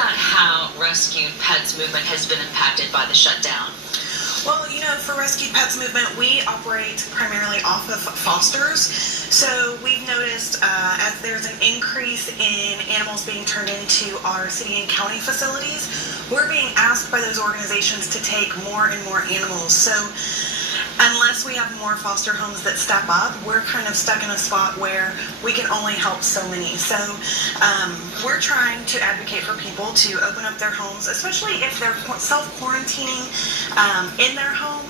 about how Rescued Pets movement has been impacted by the shutdown? Well, for Rescued Pets Movement, we operate primarily off of fosters. So we've noticed as there's an increase in animals being turned into our city and county facilities, we're being asked by those organizations to take more and more animals. So unless we have more foster homes that step up, we're kind of stuck in a spot where we can only help so many. So we're trying to advocate for people to open up their homes, especially if they're self-quarantining in their home.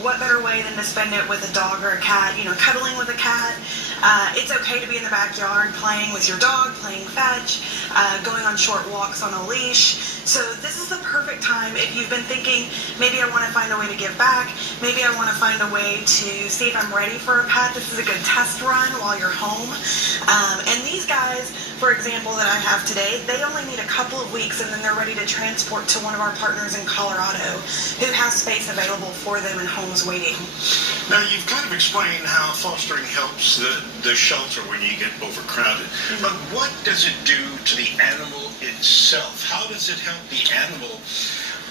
What better way than to spend it with a dog or a cat, cuddling with a cat. It's okay to be in the backyard playing with your dog, playing fetch, going on short walks on a leash. So this is the perfect time if you've been thinking, maybe I want to find a way to give back, maybe I want to find a way to see if I'm ready for a pet. This is a good test run while you're home. And these guys, for example, that I have today, they only need a couple of weeks and then they're ready to transport to one of our partners in Colorado who has space available for them and homes waiting. Now, you've kind of explained how fostering helps the shelter when you get overcrowded. Mm-hmm. But what does it do to the animal itself? How does it help the animal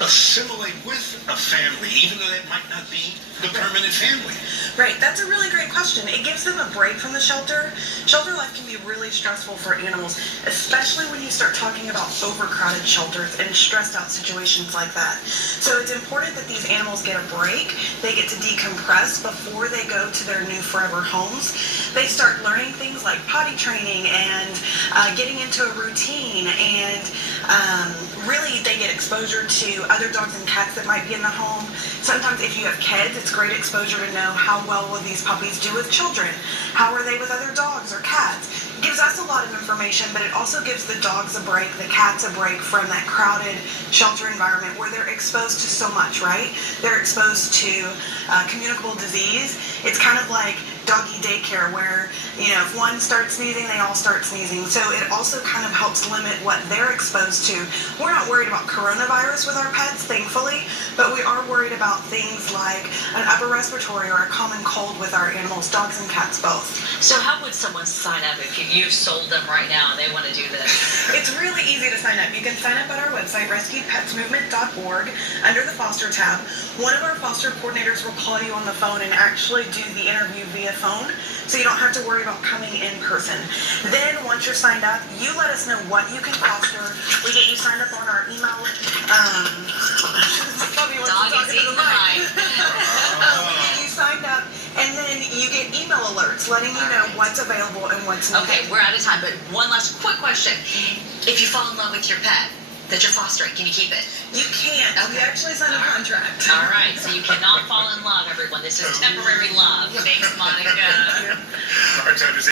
assimilate with a family, even though that might not be the permanent family? Right, that's a really great question. It gives them a break from the shelter. Shelter life can be really stressful for animals, especially when you start talking about overcrowded shelters and stressed out situations like that. So it's important that these animals get a break. They get to decompress before they go to their new forever homes. They start learning things like potty training and getting into a routine, and really they get exposure to other dogs and cats that might be in the home. Sometimes if you have kids, it's great exposure to know how well will these puppies do with children. How are they with other dogs or cats? It gives us a lot of information, but it also gives the dogs a break, the cats a break from that crowded shelter environment where they're exposed to so much, right? They're exposed to communicable disease. It's kind of like doggy daycare where, if one starts sneezing, they all start sneezing. So it also kind of helps limit what they're exposed to. We're not worried about coronavirus with our pets, thankfully, but we are worried about things like an upper respiratory or a common cold with our animals, dogs and cats both. So how would someone sign up if you've sold them right now and they want to do this? It's really easy to sign up. You can sign up at our website, rescuedpetsmovement.org, under the foster tab. One of our foster coordinators will call you on the phone and actually do the interview via phone, so you don't have to worry about coming in person. Then once you're signed up, you let us know what you can foster. We get you signed up on our email. Dog is eating the mic. We get you signed up, and then you get email alerts letting you know what's available and what's needed. Okay, we're out of time, but one last quick question. If you fall in love with your pet that you're fostering, can you keep it? You can't. Okay. We actually signed a contract. All right, so you cannot fall in love, everyone. This is temporary love. Thanks, Monica. Our time is